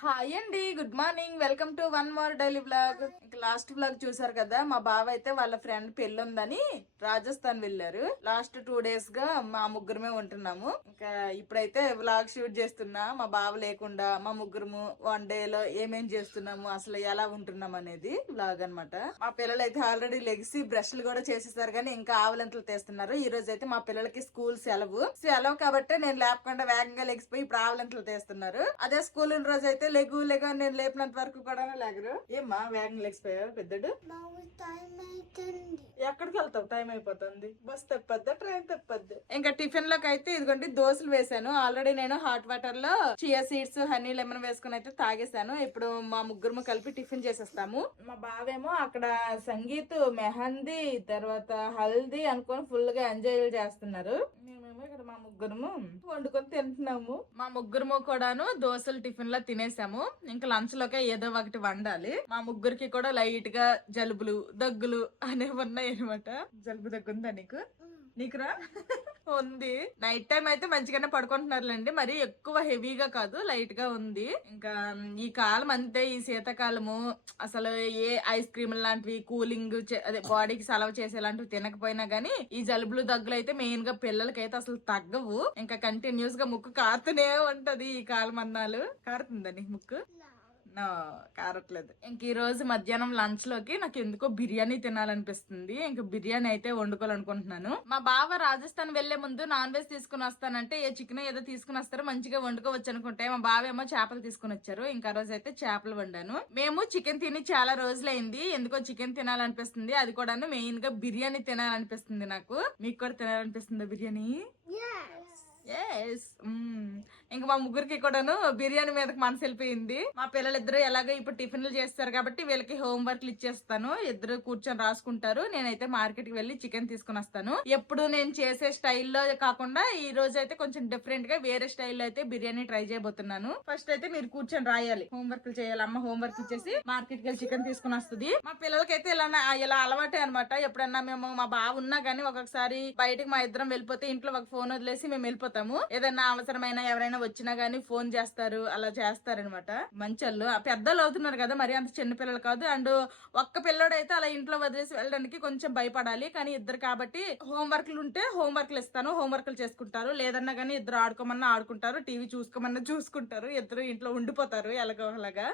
Hi అండి, good morning. Welcome to one more daily blog. ఇంకా last blog చూసారు కదా, మా బావ అయితే వాళ్ళ ఫ్రెండ్ పెళ్లి ఉందని రాజస్థాన్ వెళ్ళారు. లాస్ట్ 2 days గా మా ముగ్గురమే ఉంటున్నాము. ఇంకా ఇప్పుడైతే బ్లాగ్ షూట్ చేస్తున్నా, మా బావ లేకుండా మా ముగ్గురము 1 day లో ఏమేం చేస్తున్నాము, అసలు ఎలా ఉంటున్నాం అనేది బ్లాగ్ అన్నమాట. మా పిల్లలు అయితే ఆల్రెడీ లెగిసి బ్రష్లు కూడా చేసేసారు, కానీ ఇంకా ఆవలింతలు తీస్తున్నారు. ఈ రోజు అయితే మా పిల్లలకి స్కూల్ సెలవు కాబట్టి నేను లేపకుండా వేగంగా లెగిసిపోయి ఇప్పుడు ఆవలింతలు తీస్తున్నారు. అదే స్కూల్ ఉన్న రోజు అయితే లెగు నేను లేపినంత వరకు కూడా లేగరు. ఏమ్మా వేగంగా లెగిసిపోయావు పెద్దడు? ఎక్కడికి వెళ్తావు? టైం అయిపోతుంది. బస్ తప్పద్దా, ట్రైన్ తప్పద్దు. ఇంకా టిఫిన్ లోకి అయితే ఇదిగోండి దోశలు వేసాను. ఆల్రెడీ నేను హాట్ వాటర్ లో చియా సీడ్స్, హనీ, లెమన్ వేసుకుని అయితే తాగేసాను. ఇప్పుడు మా ముగ్గురు కలిపి టిఫిన్ చేసేస్తాము. మా బావేమో అక్కడ సంగీత్, మెహందీ, తర్వాత హల్దీ అనుకొని ఫుల్ గా ఎంజాయ్ చేస్తున్నారు. మేమేమో ఇక్కడ మా ముగ్గురము వండుకొని తింటున్నాము. మా ముగ్గురము కూడాను దోశలు టిఫిన్ లో తినేసాము. ఇంకా లంచ్ లోకే ఏదో ఒకటి వండాలి. మా ముగ్గురికి కూడా లైట్ గా జలుబులు, దగ్గులు అనేవి ఉన్నాయి అనమాట. జలుబు దగ్గుందా నీకు? నీకురా? ఉంది. నైట్ టైం అయితే మంచిగానే పడుకుంటున్నారులేండి, మరి ఎక్కువ హెవీగా కాదు, లైట్ గా ఉంది. ఇంకా ఈ కాలం అంతే, ఈ శీతాకాలము అసలు ఏ ఐస్ క్రీమ్ లాంటివి కూలింగ్ అదే బాడీకి సలవ చేసేలాంటివి తినకపోయినా గానీ ఈ జలుబులు దగ్గులు అయితే మెయిన్ గా పిల్లలకైతే అసలు తగ్గవు. ఇంకా కంటిన్యూస్ గా ముక్కు కారుతూనే ఉంటది. ఈ కాలం అన్నాలు కారుతుందా నీకు ముక్కు? కారట్లేదు. ఇంక ఈ రోజు మధ్యాహ్నం లంచ్ లోకి నాకు ఎందుకో బిర్యానీ తినాలనిపిస్తుంది. ఇంక బిర్యానీ అయితే వండుకోవాలనుకుంటున్నాను. మా బావ రాజస్థాన్ వెళ్లే ముందు నాన్ వెజ్ తీసుకుని వస్తానంటే ఏ చికెన్ ఏదో తీసుకుని వస్తారో మంచిగా వండుకోవచ్చు అనుకుంటే మా బావ ఏమో చేపలు తీసుకుని వచ్చారు. ఇంకా రోజు అయితే చేపలు వండాను. మేము చికెన్ తిని చాలా రోజులైంది, ఎందుకో చికెన్ తినాలనిపిస్తుంది. అది కూడా మెయిన్ గా బిర్యానీ తినాలనిపిస్తుంది నాకు. మీకు కూడా తినాలనిపిస్తుందా బిర్యానీ? ఇంకా మా ముగ్గురికి కూడాను బిర్యానీ మీదకి మనసు వెళ్ళిపోయింది. మా పిల్లలిద్దరు ఎలాగో ఇప్పుడు టిఫిన్లు చేస్తారు కాబట్టి వీళ్ళకి హోంవర్క్లు ఇచ్చేస్తాను. ఇద్దరు కూర్చొని రాసుకుంటారు. నేనైతే మార్కెట్ కి వెళ్లి చికెన్ తీసుకుని వస్తాను. ఎప్పుడు నేను చేసే స్టైల్లో కాకుండా ఈ రోజు అయితే కొంచెం డిఫరెంట్ గా వేరే స్టైల్లో అయితే బిర్యానీ ట్రై చేయబోతున్నాను. ఫస్ట్ అయితే మీరు కూర్చొని రాయాలి, హోంవర్క్లు చేయాలి. అమ్మ హోంవర్క్ ఇచ్చేసి మార్కెట్ కి వెళ్ళి చికెన్ తీసుకుని వస్తుంది. మా పిల్లలకైతే ఇలా అలవాటే అనమాట. ఎప్పుడన్నా మేము మా బావ ఉన్నా గానీ ఒక్కొక్కసారి బయటకు మా ఇద్దరం వెళ్ళిపోతే ఇంట్లో ఒక ఫోన్ వదిలేసి మేము వెళ్ళిపోతాము. ఏదైనా అవసరమైన ఎవరైనా వచ్చినా గానీ ఫోన్ చేస్తారు, అలా చేస్తారనమాట. మంచోళ్ళు, పెద్దలు అవుతున్నారు కదా, మరి అంత చిన్న పిల్లలు కాదు. అండ్ ఒక్క పిల్లడు అయితే అలా ఇంట్లో వదిలేసి వెళ్ళడానికి కొంచెం భయపడాలి. కానీ ఇద్దరు కాబట్టి హోంవర్క్లు ఉంటే హోంవర్క్లు ఇస్తాను, హోంవర్క్లు చేసుకుంటారు. లేదన్నా గానీ ఇద్దరు ఆడుకోమన్నా ఆడుకుంటారు, టీవీ చూసుకోమన్నా చూసుకుంటారు. ఇద్దరు ఇంట్లో ఉండిపోతారు ఎలాగోలాగా.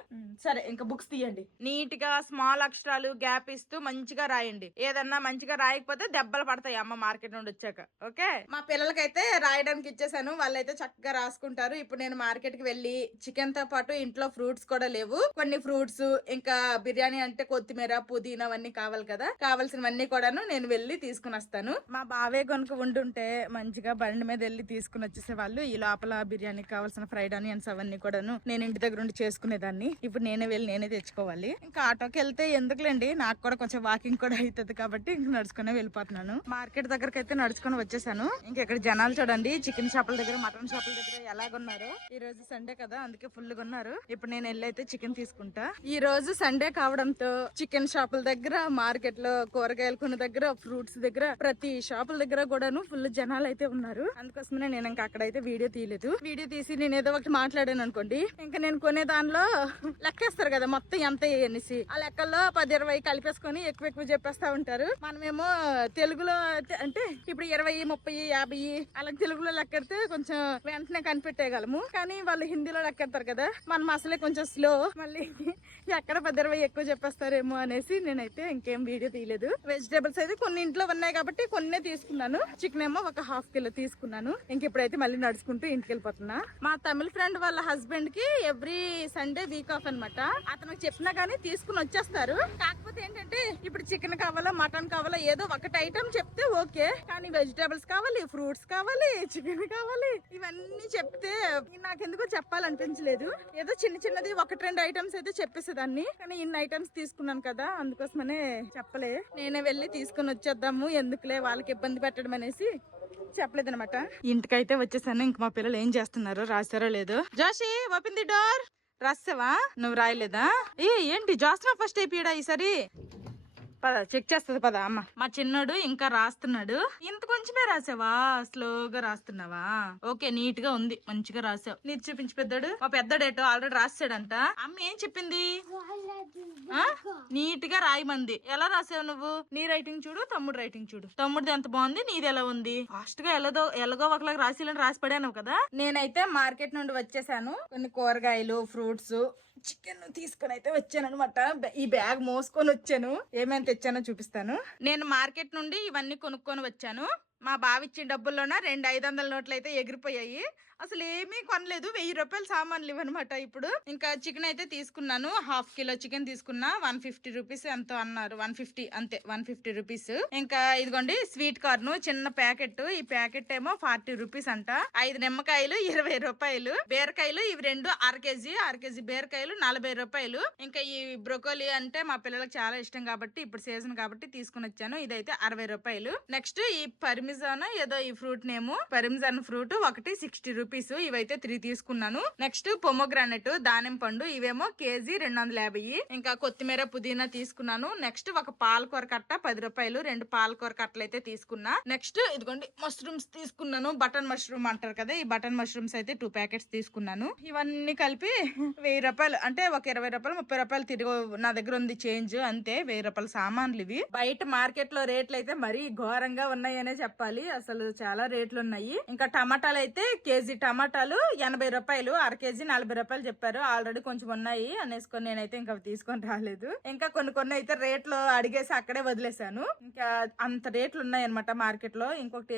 సరే, ఇంకా బుక్స్ తీయండి. నీట్ గా స్మాల్ అక్షరాలు గ్యాప్ ఇస్తూ మంచిగా రాయండి. ఏదన్నా మంచిగా రాయకపోతే దెబ్బలు పడతాయి అమ్మ మార్కెట్ నుండి వచ్చాక. ఓకే, మా పిల్లలకైతే రాయడానికి ఇచ్చేసాను, వాళ్ళైతే చక్కగా రాసుకుంటారు. ఇప్పుడు నేను మార్కెట్ కి వెళ్లి చికెన్ తో పాటు ఇంట్లో ఫ్రూట్స్ కూడా లేవు, కొన్ని ఫ్రూట్స్ ఇంకా బిర్యానీ అంటే కొత్తిమీర, పుదీనా అవన్నీ కావాలి కదా, కావాల్సినవన్నీ కూడాను నేను వెళ్లి తీసుకుని వస్తాను. మా బావే కనుక ఉండుంటే మంచిగా బండి మీద వెళ్లి తీసుకుని వచ్చేసే వాళ్ళు. ఈ లోపల బిర్యానీకి కావాల్సిన ఫ్రైడ్ ఆనియన్స్ అవన్నీ కూడాను నేను ఇంటి దగ్గర ఉండి చేసుకునేదాన్ని. ఇప్పుడు నేనే తెచ్చుకోవాలి. ఇంకా ఆటోకి వెళ్తే ఎందుకులేండి, నాకు కూడా కొంచెం వాకింగ్ కూడా అవుతుంది కాబట్టి ఇంక నడుచుకునే వెళ్ళిపోతున్నాను. మార్కెట్ దగ్గరకు అయితే నడుచుకుని వచ్చేసాను. ఇంకెక్కడ జనాలు చూడండి, చికెన్ షాపుల దగ్గర, మటన్ షాపుల దగ్గర ఎలాగున్నారు. ఈ రోజు సండే కదా, అందుకే ఫుల్ గా ఉన్నారు. ఇప్పుడు నేను వెళ్ళి అయితే చికెన్ తీసుకుంటా. ఈ రోజు సండే కావడంతో చికెన్ షాపుల దగ్గర, మార్కెట్ లో కూరగాయలు కొన్న దగ్గర, ఫ్రూట్స్ దగ్గర, ప్రతి షాపుల దగ్గర కూడాను ఫుల్ జనాలు అయితే ఉన్నారు. అందుకోసమే నేను ఇంకా అక్కడైతే వీడియో తీయలేదు. వీడియో తీసి నేను ఏదో ఒకటి మాట్లాడాను అనుకోండి, ఇంకా నేను కొనే దానిలో లెక్కేస్తారు కదా మొత్తం ఎంత అనేసి, ఆ లెక్కల్లో 10-20 కలిపేసుకొని ఎక్కువ చెప్పేస్తా ఉంటారు. మనమేమో తెలుగులో అంటే ఇప్పుడు 20, 30, 50 అలా తెలుగులో లెక్కెడితే కొంచెం వెంటనే కనిపెట్టేయగలము. కానీ వాళ్ళు హిందీలో లెక్కెడతారు కదా, మనం అసలే కొంచెం స్లో, మళ్ళీ ఎక్కడ 10-20 ఎక్కువ చెప్పేస్తారేమో అనేసి నేనైతే ఇంకేం వీడియో తీయలేదు. వెజిటేబుల్స్ అయితే కొన్ని ఇంట్లో ఉన్నాయి కాబట్టి కొన్నే తీసుకున్నాను. చికెన్ ఏమో ఒక 1/2 కిలో తీసుకున్నాను. ఇప్పుడైతే మళ్ళీ నడుచుకుంటూ ఇంటికి వెళ్ళిపోతున్నా. మా తమిళ ఫ్రెండ్ వాళ్ళ హస్బెండ్ కి ఎవ్రీ సండే వీక్ ఆఫ్ అనమాట. అతనికి చెప్పినా గానీ తీసుకుని వచ్చేస్తారు. కాకపోతే ఏంటంటే ఇప్పుడు చికెన్ కావాలా, మటన్ కావాలా, ఏదో ఒకటి ఐటమ్ చెప్తే ఓకే, కానీ వెజిటేబుల్స్ కావాలి, ఫ్రూట్స్ కావాలి, చికెన్ కావాలి, ఇవన్నీ చెప్తే నాకెందుకో చెప్పాలనిపించలేదు. ఏదో చిన్నది 1-2 ఐటమ్స్ అయితే చెప్పేసేదాన్ని, కానీ ఇన్ని ఐటమ్స్ తీసుకున్నాను కదా, అందుకోసమనే చెప్పలే. నేనే వెళ్ళి తీసుకుని వచ్చేద్దాము, ఎందుకులే వాళ్ళకి ఇబ్బంది పెట్టడం అనేసి చెప్పలేదు అనమాట. ఇంటికైతే వచ్చేసాను. ఇంక మా పిల్లలు ఏం చేస్తున్నారు, రాశారో లేదో. Joshi, open the door. రాసావా? నువ్వు రాయలేదా? ఏంటి జాస్మా ఫస్ట్ అయిపోయాడా ఈసారి? పద చెక్ చేస్తుంది పద అమ్మ. మా చిన్నోడు ఇంకా రాస్తున్నాడు. ఇంత కొంచెమే రాసావా? స్లోగా రాస్తున్నావా? ఓకే, నీట్ గా ఉంది, మంచిగా రాసావు. నీకు చూపించి పెద్దోడు. మా పెద్దోడు ఏటో ఆల్రెడీ రాసాడంట. అమ్మ ఏం చెప్పింది? నీట్ గా రాయమంది. ఎలా రాసావు నువ్వు? నీ రైటింగ్ చూడు, తమ్ముడు రైటింగ్ చూడు. తమ్ముడిది ఎంత బాగుంది, నీది ఎలా ఉంది? ఫాస్ట్ గా ఎలాగో ఒకలాగా రాసి పడాను కదా. నేనైతే మార్కెట్ నుండి వచ్చేసాను. కొన్ని కూరగాయలు, ఫ్రూట్స్, చికెన్ తీసుకొని అయితే వచ్చాను అనమాట. ఈ బ్యాగ్ మోసుకొని వచ్చాను. ఏమేమి తెచ్చానో చూపిస్తాను. నేను మార్కెట్ నుండి ఇవన్నీ కొనుక్కొని వచ్చాను. మా బావిచ్చిన డబ్బుల్లోన 2 500 నోట్లు అయితే ఎగిరిపోయాయి. అసలు ఏమీ కొనలేదు. 1000 రూపాయలు సామాన్లు ఇవన్నమాట. ఇప్పుడు ఇంకా చికెన్ అయితే తీసుకున్నాను. 1/2 కిలో చికెన్ తీసుకున్నా. 150 రూపీస్ ఎంతో అన్నారు. 150 అంతే, 150 రూపీస్. ఇంకా ఇదిగోండి స్వీట్ కార్న్ చిన్న ప్యాకెట్. ఈ ప్యాకెట్ ఏమో 40 రూపీస్ అంట. 5 నిమ్మకాయలు 20 రూపాయలు. బీరకాయలు ఇవి 2 అర కేజీ బీరకాయలు 40 రూపాయలు. ఇంకా ఈ బ్రొకోలీ అంటే మా పిల్లలకు చాలా ఇష్టం కాబట్టి, ఇప్పుడు సీజన్ కాబట్టి తీసుకుని వచ్చాను. ఇదైతే 60 రూపాయలు. నెక్స్ట్ ఈ పరిమిజాన్ ఏదో ఈ ఫ్రూట్ నేము పరిమిజాన్ ఫ్రూట్ ఒకటి 60 రూపీస్. ఇవైతే 3 తీసుకున్నాను. నెక్స్ట్ పొమోగ్రానెట్ దానిమ్మ పండు ఇవేమో కేజీ 250. ఇంకా కొత్తిమీర పుదీనా తీసుకున్నాను. నెక్స్ట్ ఒక పాలకూర కట్ట 10 రూపాయలు. 2 పాలకూర కట్టలు అయితే తీసుకున్నా. నెక్స్ట్ ఇదిగోండి మష్రూమ్స్ తీసుకున్నాను. బటన్ మష్రూమ్ అంటారు కదా, ఈ బటన్ మష్రూమ్స్ అయితే 2 ప్యాకెట్స్ తీసుకున్నాను. ఇవన్నీ కలిపి 1000 రూపాయలు అంటే ఒక 20 రూపాయలు 30 రూపాయలు తిరిగి నా దగ్గర ఉంది చేంజ్. అంతే, 1000 రూపాయల సామాన్లు ఇవి. బయట మార్కెట్ లో రేట్లు అయితే మరీ ఘోరంగా ఉన్నాయనే చెప్పాలి. అసలు చాలా రేట్లు ఉన్నాయి. ఇంకా టమాటాలు అయితే కేజీ టమాటాలు 80 రూపాయలు. అర కేజీ 40 రూపాయలు చెప్పారు. ఆల్రెడీ కొంచెం ఉన్నాయి అనేసుకొని నేనైతే ఇంకా తీసుకొని రాలేదు. ఇంకా కొన్ని అయితే రేట్లు అడిగేసి అక్కడే వదిలేసాను. ఇంకా అంత రేట్లు ఉన్నాయి అనమాట మార్కెట్ లో. ఇంకొకటి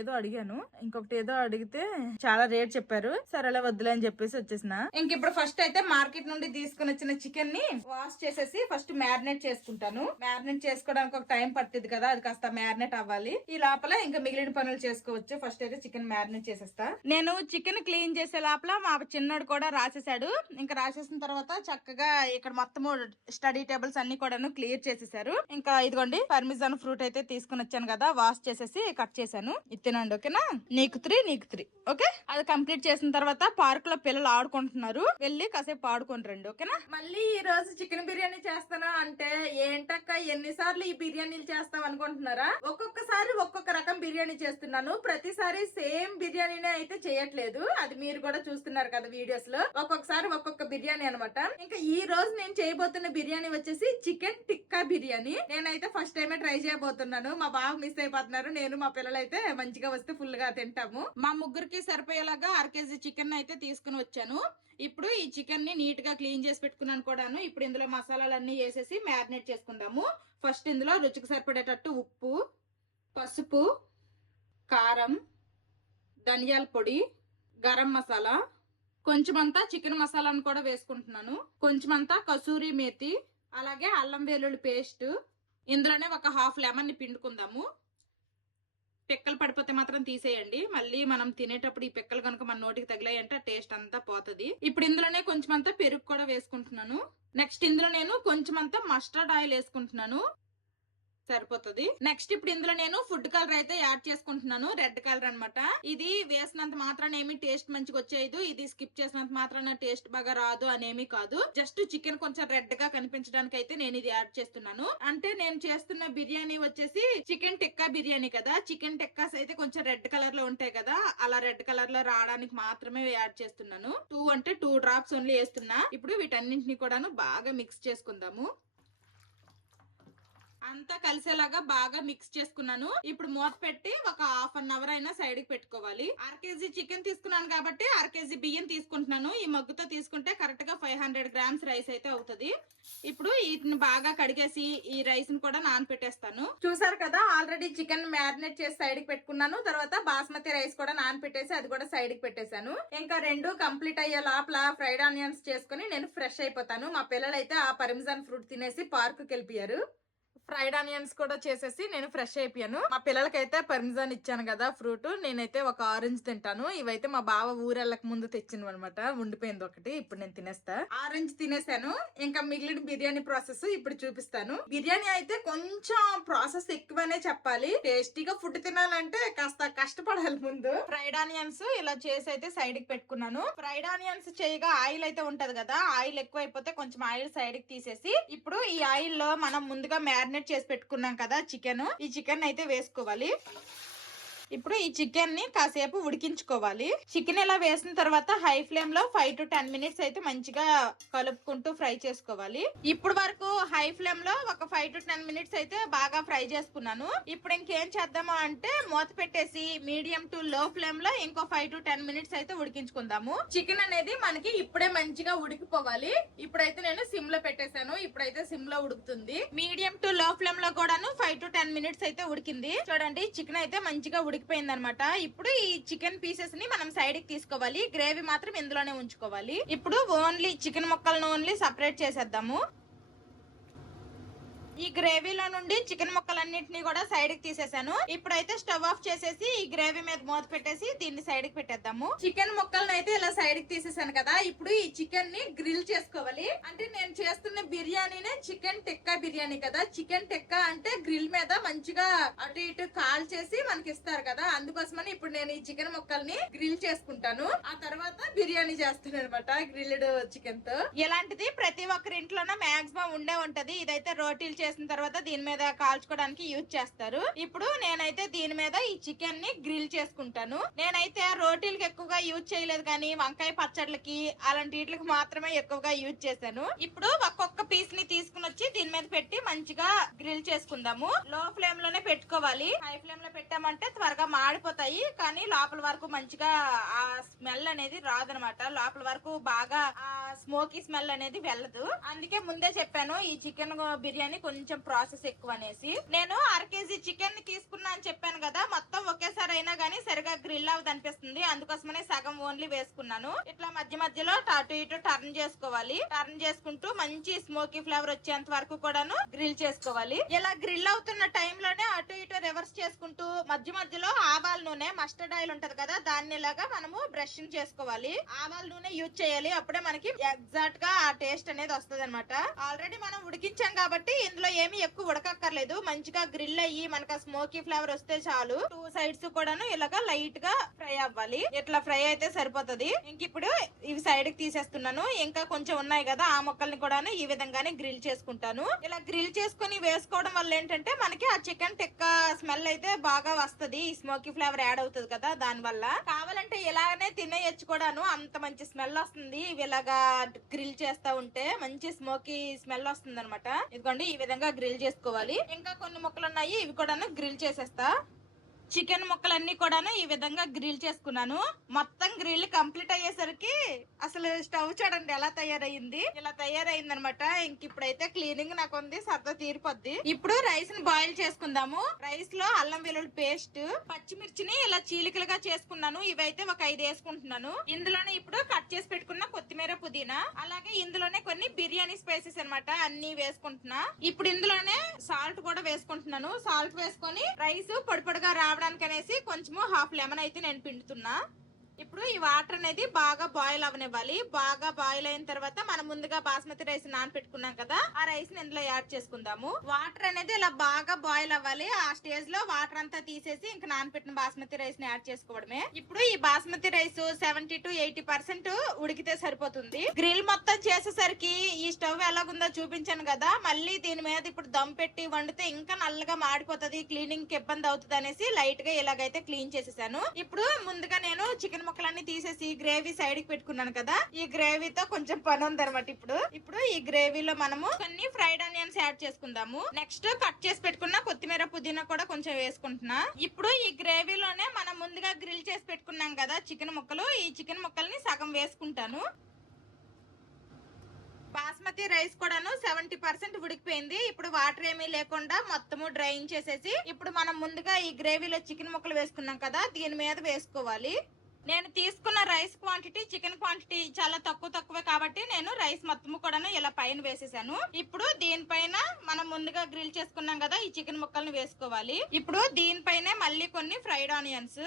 ఏదో అడిగితే చాలా రేట్ చెప్పారు. సరేలే వద్దులే అని చెప్పేసి వచ్చేసిన. ఇంక ఇప్పుడు ఫస్ట్ అయితే మార్కెట్ నుండి తీసుకుని వచ్చిన చికెన్ ని వాష్ చేసేసి ఫస్ట్ మ్యారినేట్ చేసుకుంటాను. మ్యారినేట్ చేసుకోవడానికి ఒక టైం పట్టింది కదా, అది కాస్త మ్యారినేట్ అవ్వాలి. ఈ లోపల ఇంకా మిగిలిన పనులు చేసుకోవచ్చు. ఫస్ట్ అయితే చికెన్ మ్యారినేట్ చేసేస్తా. నేను చికెన్ క్లీన్ చేసే లోపల మా చిన్నోడు కూడా రాసేసాడు. ఇంకా రాసేసిన తర్వాత చక్కగా ఇక్కడ మొత్తము స్టడీ టేబుల్స్ అన్ని కూడాను క్లియర్ చేసేసారు. ఇంకా ఇదిగోండి పర్మిజాన్ ఫ్రూట్ అయితే తీసుకుని వచ్చాను కదా, వాష్ చేసేసి కట్ చేశాను. ఇత్తేనండి ఓకేనా. నీకు 3 ఓకే. అది కంప్లీట్ చేసిన తర్వాత పార్క్ లో పిల్లలు ఆడుకుంటున్నారు. వెళ్ళి కాసేపు ఆడుకొని రండి ఓకేనా. మళ్ళీ ఈ రోజు చికెన్ బిర్యానీ చేస్తాను అంటే ఏంటక్క ఎన్నిసార్లు ఈ బిర్యానీలు చేస్తాం అనుకుంటున్నారా? ఒక్కొక్కసారి ఒక్కొక్క రకం బిర్యానీ చేస్తున్నాను. ప్రతిసారి సేమ్ బిర్యానీనే అయితే చేయట్లేదు. అది మీరు కూడా చూస్తున్నారు కదా వీడియోస్ లో. ఒక్కొక్కసారి ఒక్కొక్క బిర్యానీ అనమాట. ఇంకా ఈ రోజు నేను చేయబోతున్న బిర్యానీ వచ్చేసి చికెన్ టిక్కా బిర్యానీ. నేనైతే ఫస్ట్ టైమే ట్రై చేయబోతున్నాను. మా బాబు మిస్ అయిపోతున్నారు. నేను మా పిల్లలు అయితే మంచిగా వస్తే ఫుల్ గా తింటాము. మా ముగ్గురికి సరిపోయేలాగా 1/2 కేజీ చికెన్ అయితే తీసుకుని వచ్చాను. ఇప్పుడు ఈ చికెన్ ని నీట్ గా క్లీన్ చేసి పెట్టుకున్నాను కూడాను. ఇప్పుడు ఇందులో మసాలాలన్నీ వేసేసి మ్యారినేట్ చేసుకుందాము. ఫస్ట్ ఇందులో రుచికి సరిపడేటట్టు ఉప్పు, పసుపు, కారం, ధనియాల పొడి, గరం మసాలా, కొంచెమంతా చికెన్ మసాలాను కూడా వేసుకుంటున్నాను. కొంచెమంతా కసూరి మేతి, అలాగే అల్లం వెల్లుల్లి పేస్ట్. ఇందులోనే ఒక 1/2 లెమన్ ని పిండుకుందాము. పిక్కలు పడిపోతే మాత్రం తీసేయండి. మళ్ళీ మనం తినేటప్పుడు ఈ పిక్కలు కనుక మన నోటికి తగిలాయంటే టేస్ట్ అంతా పోతుంది. ఇప్పుడు ఇందులోనే కొంచెమంతా పెరుగు కూడా వేసుకుంటున్నాను. నెక్స్ట్ ఇందులో నేను కొంచెమంతా మస్టర్డ్ ఆయిల్ వేసుకుంటున్నాను. సరిపోతుంది. నెక్స్ట్ ఇప్పుడు ఇందులో నేను ఫుడ్ కలర్ అయితే యాడ్ చేసుకుంటున్నాను. రెడ్ కలర్ అన్నమాట. ఇది వేసినంత మాత్రాన ఏమి టేస్ట్ మంచిగా వచ్చేది. ఇది స్కిప్ చేసినంత మాత్రాన టేస్ట్ బాగా రాదు అనేమి కాదు. జస్ట్ చికెన్ కొంచెం రెడ్ గా కనిపించడానికి అయితే నేను ఇది యాడ్ చేస్తున్నాను. అంటే నేను చేస్తున్న బిర్యానీ వచ్చేసి చికెన్ టిక్కా బిర్యానీ కదా. చికెన్ టిక్కాస్ అయితే కొంచెం రెడ్ కలర్ లో ఉంటాయి కదా, అలా రెడ్ కలర్ లో రావడానికి మాత్రమే యాడ్ చేస్తున్నాను. 2 డ్రాప్స్ ఓన్లీ వేస్తున్నా. ఇప్పుడు వీటన్నింటినీ కూడాను బాగా మిక్స్ చేసుకుందాము. అంతా కలిసేలాగా బాగా మిక్స్ చేసుకున్నాను. ఇప్పుడు మూత పెట్టి ఒక 1/2 అవర్ అయినా సైడ్ కి పెట్టుకోవాలి. 1/2 కేజీ చికెన్ తీసుకున్నాను కాబట్టి 1/2 కేజీ బియ్యం తీసుకుంటున్నాను. ఈ మగ్గుతో తీసుకుంటే కరెక్ట్ గా 500 గ్రామ్స్ రైస్ అయితే అవుతుంది. ఇప్పుడు వీటిని బాగా కడిగేసి ఈ రైస్ ని కూడా నానపెట్టేస్తాను. చూసారు కదా, ఆల్రెడీ చికెన్ మ్యారినేట్ చేసి సైడ్ కి పెట్టుకున్నాను. తర్వాత బాస్మతి రైస్ కూడా నానపెట్టేసి అది కూడా సైడ్ కి పెట్టేశాను. ఇంకా 2 కంప్లీట్ అయ్యే లోపల ఫ్రైడ్ ఆనియన్స్ చేసుకుని నేను ఫ్రెష్ అయిపోతాను. మా పిల్లలు అయితే ఆ పర్మిజాన్ ఫ్రూట్ తినేసి పార్క్ కి వెళ్ళిపోయారు. ఫ్రైడ్ ఆనియన్స్ కూడా చేసేసి నేను ఫ్రెష్ అయిపోయాను. మా పిల్లలకైతే పర్మిజాన్ ఇచ్చాను కదా ఫ్రూట్, నేనైతే ఒక ఆరెంజ్ తింటాను. ఇవైతే మా బావ ఊరెళ్ళక ముందు తెచ్చింది అనమాట. ఉండిపోయింది ఒకటి, ఇప్పుడు నేను తినేస్తా. ఆరెంజ్ తినేసాను. ఇంకా మిగిలిన బిర్యానీ ప్రాసెస్ ఇప్పుడు చూపిస్తాను. బిర్యానీ అయితే కొంచెం ప్రాసెస్ ఎక్కువనే చెప్పాలి. టేస్టీగా ఫుడ్ తినాలంటే కాస్త కష్టపడాలి. ముందు ఫ్రైడ్ ఆనియన్స్ ఇలా చేసి అయితే సైడ్ కి పెట్టుకున్నాను. ఫ్రైడ్ ఆనియన్స్ చేయగా ఆయిల్ అయితే ఉంటది కదా, ఆయిల్ ఎక్కువ అయిపోతే కొంచెం ఆయిల్ సైడ్ కి తీసేసి ఇప్పుడు ఈ ఆయిల్ లో మనం ముందుగా మ్యారినేట్ మ్యారినేట్ చేసి పెట్టుకున్నాం కదా చికెన్, ఈ చికెన్ అయితే వేసుకోవాలి. ఇప్పుడు ఈ చికెన్ ని కాసేపు ఉడికించుకోవాలి. చికెన్ ఇలా వేసిన తర్వాత హై ఫ్లేమ్ లో 5 to 10 minutes అయితే మంచిగా కలుపుకుంటూ ఫ్రై చేసుకోవాలి. ఇప్పుడు వరకు హై ఫ్లేమ్ లో ఒక 5 to 10 minutes అయితే బాగా ఫ్రై చేసుకున్నాను. ఇప్పుడు ఇంకేం చేద్దాము అంటే మూత పెట్టేసి మీడియం టు లో ఫ్లేమ్ లో ఇంకో 5 to 10 minutes అయితే ఉడికించుకుందాము. చికెన్ అనేది మనకి ఇప్పుడే మంచిగా ఉడికిపోవాలి. ఇప్పుడైతే నేను సిమ్ లో పెట్టేశాను. ఇప్పుడైతే సిమ్ లో ఉడుకుతుంది. మీడియం టు లో ఫ్లేమ్ లో కూడాను 5 to 10 minutes అయితే ఉడికింది. చూడండి చికెన్ అయితే మంచిగా ఉడికిపోయింది అనమాట. ఇప్పుడు ఈ చికెన్ పీసెస్ ని మనం సైడ్ కి తీసుకోవాలి. గ్రేవీ మాత్రం ఇందులోనే ఉంచుకోవాలి. ఇప్పుడు ఓన్లీ చికెన్ ముక్కలను ఓన్లీ సపరేట్ చేసేద్దాము. ఈ గ్రేవీలో నుండి చికెన్ ముక్కలన్నింటినీ కూడా సైడ్ కి తీసేసాను. ఇప్పుడైతే స్టవ్ ఆఫ్ చేసేసి ఈ గ్రేవీ మీద మూత పెట్టేసి దీన్ని సైడ్ కి పెట్టేద్దాము. చికెన్ ముక్కలను అయితే ఇలా సైడ్ కి తీసేసాను కదా. ఇప్పుడు ఈ చికెన్ ని గ్రిల్ చేసుకోవాలి. అంటే నేను చేస్తున్న బిర్యానీనే చికెన్ టిక్కా బిర్యానీ కదా. చికెన్ టిక్కా అంటే గ్రిల్ మీద మంచిగా అటు ఇటు కాల్ చేసి మనకి ఇస్తారు కదా. అందుకోసమని ఇప్పుడు నేను ఈ చికెన్ ముక్కల్ని గ్రిల్ చేసుకుంటాను. ఆ తర్వాత బిర్యానీ చేస్తాను అనమాట గ్రిల్డ్ చికెన్ తో. ఇలాంటిది ప్రతి ఒక్కరి ఇంట్లోనే మాక్సిమం ఉండే ఉంటది. ఇదైతే రోటీలు చేసిన తర్వాత దీని మీద కాల్చుకోవడానికి యూజ్ చేస్తారు. ఇప్పుడు నేనైతే దీని మీద ఈ చికెన్ ని గ్రిల్ చేసుకుంటాను. నేనైతే రోటీలకు ఎక్కువగా యూజ్ చేయలేదు కానీ వంకాయ పచ్చళ్ళకి అలాంటి వీటికి మాత్రమే ఎక్కువగా యూజ్ చేశాను. ఇప్పుడు ఒక్కొక్క పీస్ ని తీసుకుని వచ్చి దీని మీద పెట్టి మంచిగా గ్రిల్ చేసుకుందాము. లో ఫ్లేమ్ లోనే పెట్టుకోవాలి. హై ఫ్లేమ్ లో పెట్టామంటే త్వరగా మాడిపోతాయి. కానీ లోపల వరకు మంచిగా ఆ స్మెల్ అనేది రాదనమాట. లోపల వరకు బాగా ఆ స్మోకీ స్మెల్ అనేది వెళ్ళదు. అందుకే ముందే చెప్పాను ఈ చికెన్ బిర్యానీ కొంచెం ప్రాసెస్ ఎక్కువ అనేసి. నేను 1/2 kg చికెన్ ని తీసుకున్నా అని చెప్పాను కదా. మొత్తం ఒకేసారి అయినా గానీ సరిగా గ్రిల్ అవ్వదు అనిపిస్తుంది. అందుకోసమనే సగం ఓన్లీ వేసుకున్నాను. ఇట్లా మధ్య మధ్యలో అటు ఇటు టర్న్ చేసుకోవాలి. టర్న్ చేసుకుంటూ మంచి స్మోకీ ఫ్లేవర్ వచ్చేంత వరకు కూడాను గ్రిల్ చేసుకోవాలి. ఇలా గ్రిల్ అవుతున్న టైంలోనే అటు ఇటు రివర్స్ చేసుకుంటూ మధ్య మధ్యలో ఆవాల నూనె మస్టర్డ్ ఆయిల్ ఉంటది కదా దాన్ని ఇలాగా మనము బ్రషింగ్ చేసుకోవాలి. ఆవాల నూనె యూజ్ చేయాలి. అప్పుడే మనకి ఎగ్జాక్ట్ గా ఆ టేస్ట్ అనేది వస్తుంది అనమాట. ఆల్రెడీ మనం ఉడికించాం కాబట్టి ఇందులో ఏమి ఎక్కువ ఉడకక్కర్లేదు. మంచిగా గ్రిల్ అయ్యి మనకు ఆ స్మోకీ ఫ్లేవర్ వస్తే చాలు. 2 sides కూడాను ఇలాగా లైట్ గా ఫ్రై అవ్వాలి. ఇట్లా ఫ్రై అయితే సరిపోతుంది. ఇంక ఇప్పుడు ఇవి సైడ్ కి తీసేస్తున్నాను. ఇంకా కొంచెం ఉన్నాయి కదా ఆ ముక్కల్ని కూడాను ఈ విధంగానే గ్రిల్ చేసుకుంటాను. ఇలా గ్రిల్ చేసుకుని వేసుకోవడం వల్ల ఏంటంటే మనకి ఆ చికెన్ టిక్కా స్మెల్ అయితే బాగా వస్తది. ఈ స్మోకీ ఫ్లేవర్ యాడ్ అవుతుంది కదా దాని వల్ల. కావాలంటే ఇలాగనే తినేయచ్చు కూడాను. అంత మంచి స్మెల్ వస్తుంది. ఇలాగా గ్రిల్ చేస్తా ఉంటే మంచి స్మోకీ స్మెల్ వస్తుంది అనమాట. ఇదిగోండి ఈ విధంగా గ్రిల్ చేసుకోవాలి. ఇంకా కొన్ని ముక్కలు ఉన్నాయి ఇవి కూడా గ్రిల్ చేసేస్తా. చికెన్ ముక్కలన్నీ కూడాను ఈ విధంగా గ్రిల్ చేసుకున్నాను. మొత్తం గ్రిల్ కంప్లీట్ అయ్యేసరికి అసలు స్టవ్ చూడండి ఎలా తయారయ్యింది. ఇలా తయారైంది అనమాట. ఇంక ఇప్పుడైతే క్లీనింగ్ నాకు ఉంది, సరదా తీరిపోద్ది. ఇప్పుడు రైస్ ని బాయిల్ చేసుకుందాము. రైస్ లో అల్లం వెల్లుల్లి పేస్ట్, పచ్చిమిర్చిని ఇలా చీలికలుగా చేసుకున్నాను. ఇవైతే ఒక 5 వేసుకుంటున్నాను. ఇందులోనే ఇప్పుడు కట్ చేసి పెట్టుకున్న కొత్తిమీర, పుదీనా, అలాగే ఇందులోనే కొన్ని బిర్యానీ స్పైసెస్ అనమాట అన్ని వేసుకుంటున్నా. ఇప్పుడు ఇందులోనే సాల్ట్ కూడా వేసుకుంటున్నాను. సాల్ట్ వేసుకొని రైస్ పొడి పొడిగా రావడానికి అనేసి కొంచెము 1/2 లెమన్ అయితే నేను పిండుతున్నా. ఇప్పుడు ఈ వాటర్ అనేది బాగా బాయిల్ అవనివ్వాలి. బాగా బాయిల్ అయిన తర్వాత మనం ముందుగా బాస్మతి రైస్ నానపెట్టుకున్నాం కదా ఆ రైస్ ని ఇందులో యాడ్ చేసుకుందాము. వాటర్ అనేది ఇలా బాగా బాయిల్ అవ్వాలి. ఆ స్టేజ్ లో వాటర్ అంతా తీసేసి ఇంకా నానపెట్టిన బాస్మతి రైస్ ని యాడ్ చేసుకోవడమే. ఇప్పుడు ఈ బాస్మతి రైస్ 70 to 80% ఉడికితే సరిపోతుంది. గ్రిల్ మొత్తం చేసేసరికి ఈ స్టవ్ ఎలాగుందో చూపించాను కదా. మళ్ళీ దీని మీద ఇప్పుడు దమ్ పెట్టి వండితే ఇంకా నల్లగా మాడిపోతుంది, క్లీనింగ్ కి ఇబ్బంది అవుతుంది అనేసి లైట్ గా ఇలాగైతే క్లీన్ చేసేసాను. ఇప్పుడు ముందుగా నేను చికెన్ ముక్కలన్నీ తీసేసి గ్రేవీ సైడ్ కి పెట్టుకున్నాను కదా. ఈ గ్రేవీతో కొంచెం పని ఉంది అనమాట. ఇప్పుడు ఈ గ్రేవీలో మనము కొన్ని ఫ్రైడ్ ఆనియన్స్ యాడ్ చేసుకుందాము. నెక్స్ట్ కట్ చేసి పెట్టుకున్న కొత్తిమీర, పుదీనా కూడా కొంచెం వేసుకుంటున్నా. ఇప్పుడు ఈ గ్రేవీలోనే మనం ముందుగా గ్రిల్ చేసి పెట్టుకున్నాం కదా చికెన్ ముక్కలు, ఈ చికెన్ ముక్కల్ని సగం వేసుకుంటాను. బాస్మతి రైస్ కూడాను 70% ఉడికిపోయింది. ఇప్పుడు వాటర్ ఏమీ లేకుండా మొత్తము డ్రైన్ చేసేసి ఇప్పుడు మనం ముందుగా ఈ గ్రేవీలో చికెన్ ముక్కలు వేసుకున్నాం కదా దీని మీద వేసుకోవాలి. నేను తీసుకున్న రైస్ క్వాంటిటీ, చికెన్ క్వాంటిటీ చాలా తక్కువే కాబట్టి నేను రైస్ మొత్తము కూడాను ఇలా పైన వేసేసాను. ఇప్పుడు దీనిపైన మనం ముందుగా గ్రిల్ చేసుకున్నాం కదా ఈ చికెన్ ముక్కల్ని వేసుకోవాలి. ఇప్పుడు దీనిపైనే మళ్ళీ కొన్ని ఫ్రైడ్ ఆనియన్స్,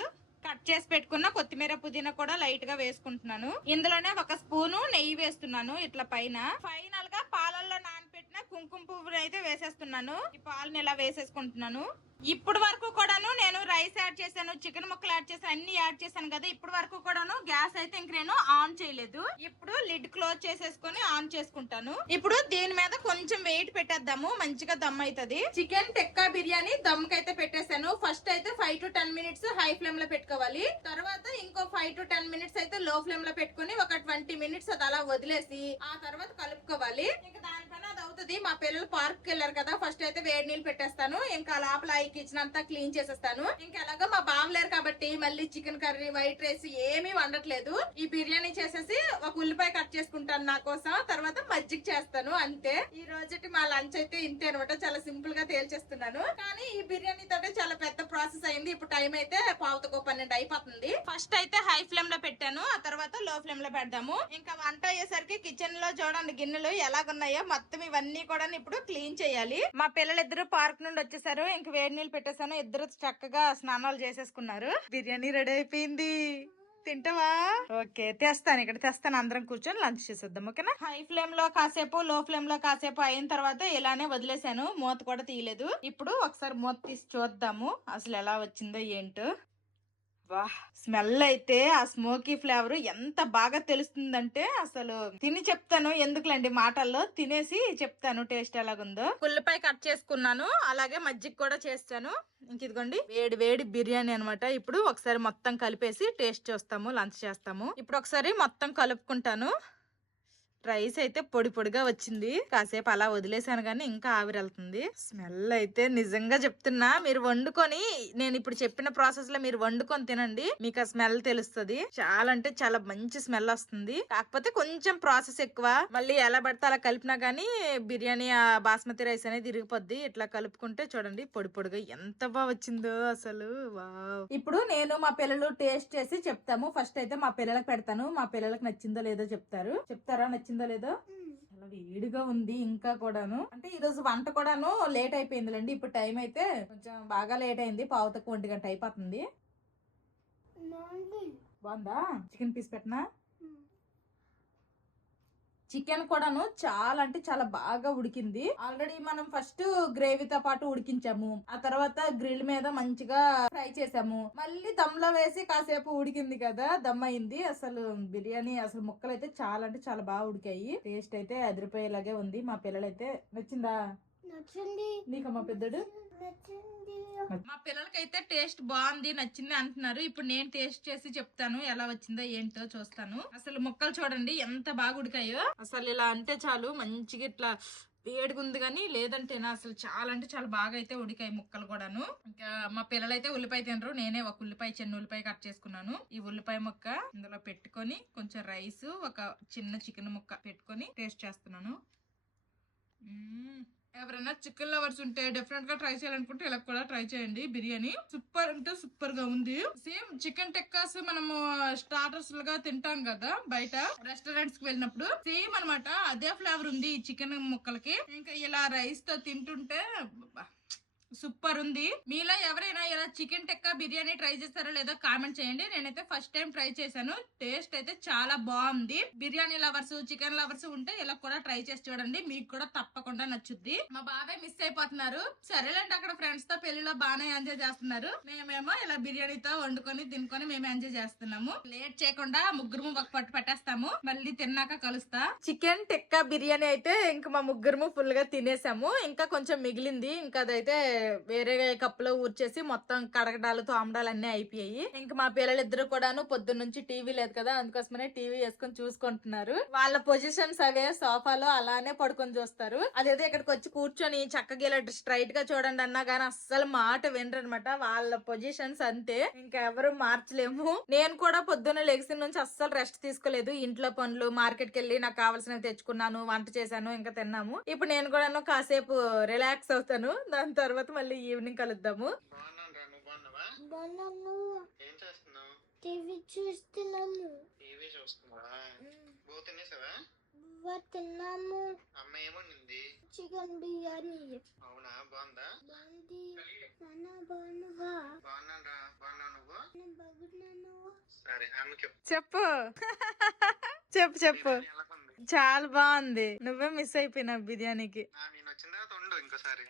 కట్ చేసి పెట్టుకున్న కొత్తిమీర, పుదీనా కూడా లైట్ గా వేసుకుంటున్నాను. ఇందులోనే 1 స్పూను నెయ్యి వేస్తున్నాను ఇట్లా పైన. ఫైనల్ గా పాలల్లో నానబెట్టిన కుంకుమ పువ్వుని అయితే వేసేస్తున్నాను. ఈ పాలని ఇలా వేసేసుకుంటున్నాను. ఇప్పుడు వరకు కూడాను నేను రైస్ యాడ్ చేశాను, చికెన్ ముక్కలు యాడ్ చేశాను, అన్ని యాడ్ చేశాను కదా. ఇప్పుడు వరకు కూడాను గ్యాస్ అయితే ఇంక నేను ఆన్ చేయలేదు. ఇప్పుడు లిడ్ క్లోజ్ చేసేసుకొని ఆన్ చేసుకుంటాను. ఇప్పుడు దీని మీద కొంచెం వెయిట్ పెట్టేద్దాము, మంచిగా దమ్ అవుతుంది. చికెన్ టిక్కా బిర్యానీ దమ్ కైతే పెట్టేశాను. ఫస్ట్ అయితే 5 to 10 minutes హై ఫ్లేమ్ లో పెట్టుకోవాలి. తర్వాత ఇంకో 5 to 10 minutes అయితే లో ఫ్లేమ్ లో పెట్టుకుని ఒక 20 minutes అది అలా వదిలేసి ఆ తర్వాత కలుపుకోవాలి. ఇంకా దానిపైన అది అవుతుంది. మా పిల్లలు పార్క్ వెళ్ళారు కదా, ఫస్ట్ అయితే వేడి నీళ్ళు పెట్టేస్తాను. ఇంకా లోపల కిచెన్ అంతా క్లీన్ చేసేస్తాను. ఇంకా ఎలాగో మా బామ్ లేరు కాబట్టి మళ్ళీ చికెన్ కర్రీ, వైట్ రైస్ ఏమీ వండట్లేదు. ఈ బిర్యానీ చేసేసి ఒక ఉల్లిపాయ కట్ చేసుకుంటాను నా కోసం, తర్వాత మజ్జిగ చేస్తాను, అంతే. ఈ రోజుటి మా లంచ్ అయితే ఇంతే అనమాట. చాలా సింపుల్ గా తేల్చేస్తున్నాను. కానీ ఈ బిర్యానీ తోటి చాలా పెద్ద ప్రాసెస్ అయింది. ఇప్పుడు టైం అయితే 11:12 అయిపోతుంది. ఫస్ట్ అయితే హై ఫ్లేమ్ లో పెట్టాను, ఆ తర్వాత లో ఫ్లేమ్ లో పెడదాము. ఇంకా వంట అయ్యేసరికి కిచెన్ లో చూడండి గిన్నెలు ఎలాగున్నాయో, మొత్తం ఇవన్నీ కూడా ఇప్పుడు క్లీన్ చేయాలి. మా పిల్లలు ఇద్దరు పార్క్ నుండి వచ్చేసారు. ఇంక వేడి నీళ్ళు పెట్టేశాను, ఇద్దరు చక్కగా స్నానాలు చేసేసుకున్నారు. బిర్యానీ రెడీ అయిపోయింది. తింటావా? ఓకే, తెస్తాను, ఇక్కడ తెస్తాను. అందరం కూర్చొని లంచ్ చేసేద్దాం, ఓకేనా? హై ఫ్లేమ్ లో కాసేపు, లో ఫ్లేమ్ లో కాసేపు అయిన తర్వాత ఇలానే వదిలేసాను, మూత కూడా తీయలేదు. ఇప్పుడు ఒకసారి మూత తీసి చూద్దాము అసలు ఎలా వచ్చిందో ఏంటో. వాహ్, స్మెల్ అయితే ఆ స్మోకీ ఫ్లేవర్ ఎంత బాగా తెలుస్తుందంటే అసలు తిని చెప్తాను, ఎందుకులేండి మాటల్లో, తినేసి చెప్తాను టేస్ట్ ఎలాగుందో. ఉల్లిపాయ కట్ చేసుకున్నాను, అలాగే మజ్జిగ కూడా చేస్తాను. ఇంక ఇదిగోండి వేడి వేడి బిర్యానీ అనమాట. ఇప్పుడు ఒకసారి మొత్తం కలిపేసి టేస్ట్ చూస్తాము, లంచ్ చేస్తాము. ఇప్పుడు ఒకసారి మొత్తం కలుపుకుంటాను. రైస్ అయితే పొడి పొడిగా వచ్చింది. కాసేపు అలా వదిలేసాను కానీ ఇంకా ఆవిరి వెళ్తుంది. స్మెల్ అయితే నిజంగా చెప్తున్నా, మీరు వండుకొని, నేను ఇప్పుడు చెప్పిన ప్రాసెస్ లో మీరు వండుకొని తినండి, మీకు ఆ స్మెల్ తెలుస్తుంది. చాలా అంటే చాలా మంచి స్మెల్ వస్తుంది. కాకపోతే కొంచెం ప్రాసెస్ ఎక్కువ. మళ్ళీ ఎలా పడితే అలా కలిపినా గానీ బిర్యానీ ఆ బాస్మతి రైస్ అనేది ఇరిగిపోద్ది. ఇట్లా కలుపుకుంటే చూడండి పొడి పొడిగా ఎంత బాగా వచ్చిందో అసలు. వావ్. ఇప్పుడు నేను మా పిల్లలు టేస్ట్ చేసి చెప్తాము. ఫస్ట్ అయితే మా పిల్లలకు పెడతాను, మా పిల్లలకు నచ్చిందో లేదో చెప్తారు. చెప్తారా నచ్చిందో లేదో? చాలా వేడిగా ఉంది ఇంకా కూడాను. అంటే ఈ రోజు వంట కూడాను లేట్ అయిపోయిందిలేండి. ఇప్పుడు టైం అయితే కొంచెం బాగా లేట్ అయింది, 1:15 అయిపోతుంది. బాగుందా? చికెన్ పీస్ పెట్టనా? చికెన్ కూడాను చాలా అంటే చాలా బాగా ఉడికింది. ఆల్రెడీ మనం ఫస్ట్ గ్రేవీతో పాటు ఉడికించాము, ఆ తర్వాత గ్రిల్ మీద మంచిగా ఫ్రై చేసాము, మళ్ళీ దమ్ లో వేసి కాసేపు ఉడికింది కదా, దమ్ అయింది. అసలు బిర్యానీ అసలు ముక్కలు అయితే చాలా అంటే చాలా బాగా ఉడికాయి. టేస్ట్ అయితే అదిరిపోయేలాగే ఉంది. మా పిల్లలైతే నచ్చిందా? నచ్చింది. నీకమ్మా పెద్దడు? మా పిల్లలకైతే టేస్ట్ బాగుంది, నచ్చింది అంటున్నారు. ఇప్పుడు నేను టేస్ట్ చేసి చెప్తాను ఎలా వచ్చిందో ఏంటో చూస్తాను. అసలు ముక్కలు చూడండి ఎంత బాగా ఉడికాయో. అసలు ఇలా అంటే చాలు మంచిగా ఇట్లా వేడిగా ఉంది, కానీ లేదంటేనా అసలు చాలా అంటే చాలా బాగా అయితే ఉడికాయి ముక్కలు కూడాను. ఇంకా మా పిల్లలైతే ఉల్లిపాయ తినరు, నేనే ఒక ఉల్లిపాయ, చిన్న ఉల్లిపాయ కట్ చేసుకున్నాను. ఈ ఉల్లిపాయ ముక్క ఇందులో పెట్టుకొని కొంచెం రైస్, ఒక చిన్న చికెన్ ముక్క పెట్టుకొని టేస్ట్ చేస్తున్నాను. ఎవరైనా చికెన్ లవర్స్ ఉంటే డెఫినెట్ గా ట్రై చేయాలనుకుంటే ఇలా కూడా ట్రై చేయండి. బిర్యానీ సూపర్ అంటే సూపర్ గా ఉంది. సేమ్ చికెన్ టిక్కాస్ మనము స్టార్టర్స్ లుగా తింటాం కదా బయట రెస్టారెంట్స్ కి వెళ్ళినప్పుడు, సేమ్ అనమాట అదే ఫ్లేవర్ ఉంది ఈ చికెన్ ముక్కలకి. ఇంకా ఇలా రైస్ తో తింటుంటే సూపర్ ఉంది. మీలో ఎవరైనా ఇలా చికెన్ టిక్కా బిర్యానీ ట్రై చేస్తారో లేదో కామెంట్ చేయండి. నేనైతే ఫస్ట్ టైం ట్రై చేశాను, టేస్ట్ అయితే చాలా బాగుంది. బిర్యానీ లవర్స్, చికెన్ లవర్స్ ఉంటే ఇలా కూడా ట్రై చేసి చూడండి, మీకు కూడా తప్పకుండా నచ్చుద్ది. మా బాబాయ్ మిస్ అయిపోతున్నారు. సరేలేండి, అక్కడ ఫ్రెండ్స్ తో పెళ్లిలో బాగానే ఎంజాయ్ చేస్తున్నారు, మేమేమో ఇలా బిర్యానీతో వండుకొని తినుకొని మేము ఎంజాయ్ చేస్తున్నాము. లేట్ చేయకుండా ముగ్గురు ఒక పట్టు పెట్టేస్తాము, మళ్ళీ తిన్నాక కలుస్తా. చికెన్ టిక్కా బిర్యానీ అయితే ఇంకా మా ముగ్గురు ఫుల్ గా తినేసాము. ఇంకా కొంచెం మిగిలింది, ఇంకా అదైతే వేరే కప్పులో ఊర్చేసి మొత్తం కడగడాలు, తోమడాలు అన్ని అయిపోయాయి. ఇంకా మా పిల్లలిద్దరు కూడాను పొద్దున్న నుంచి టీవీ లేదు కదా, అందుకోసమనే టీవీ వేసుకొని చూసుకుంటున్నారు. వాళ్ళ పొజిషన్స్ అవే, సోఫాలో అలానే పడుకొని చూస్తారు. అదేదో ఇక్కడికి వచ్చి కూర్చొని చక్కగా ఇలా స్ట్రైట్ గా చూడండి అన్నా గానీ అస్సలు మాట వినరనమాట. వాళ్ళ పొజిషన్స్ అంతే, ఇంకా ఎవరు మార్చలేము. నేను కూడా పొద్దున్న లెగ్సిన నుంచి అస్సలు రెస్ట్ తీసుకోలేదు. ఇంట్లో పనులు, మార్కెట్ కి వెళ్ళి నాకు కావాల్సినవి తెచ్చుకున్నాను, వంట చేశాను, ఇంకా తిన్నాము. ఇప్పుడు నేను కూడా కాసేపు రిలాక్స్ అవుతాను, దాని తర్వాత మళ్ళీ ఈవినింగ్ కలుద్దాము. టీవీ చూస్తున్నాము. తిన్నాము. అమ్మ ఏమనింది? చికెన్ బిర్యానీ. అవునా, బాగుందా? బాగుంది. బాగున్నావా? బాగున్నాను. నువ్వు? సరే చెప్పు చెప్పు చెప్పు. చాలా బాగుంది. నువ్వే మిస్ అయిపోయినా బిర్యానీకి. నేను వచ్చిన తర్వాత ఉండు ఇంకోసారి.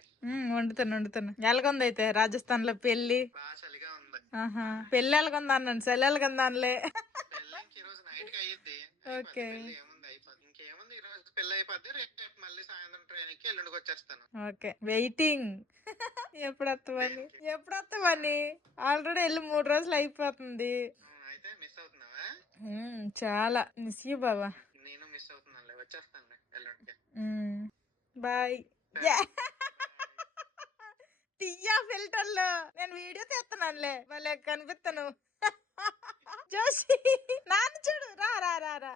వండుతాను. ఎలాగుంది అయితే రాజస్థాన్ లో పెళ్లి? బాగా చలిగా ఉంది. ఆహా, పెళ్లి ఎలాగుందా అన్నాను, చలి ఎలాగుందా అనలే. పెళ్ళి ఈ రోజు నైట్ కి అయ్యిద్ది. ఓకే, ఏముంది అయిపోద్ది. ఇంకేముంది, ఈ రోజు పెళ్లి అయిపోద్ది. రేపు మళ్ళీ సాయంత్రం ట్రైన్ ఎక్కి ఎల్లుండికి వచ్చేస్తాను. Okay, waiting. ఎప్పుడు వస్తావని ఆల్రెడీ వెళ్ళి 3 రోజులు అయిపోతుంది. అయితే మిస్ అవుతున్నావా? చాలా మిస్ యూ బాబా. నేను మిస్ అవుతున్నానులే, వచ్చేస్తాను ఎల్లుండికి. బాయ్. తీయా ఫిల్టర్లు, నేను వీడియో తీస్తున్నానులే, వాళ్ళే కనిపిస్తాను. జోషి నాన్న చూడు, రా రా రా రా.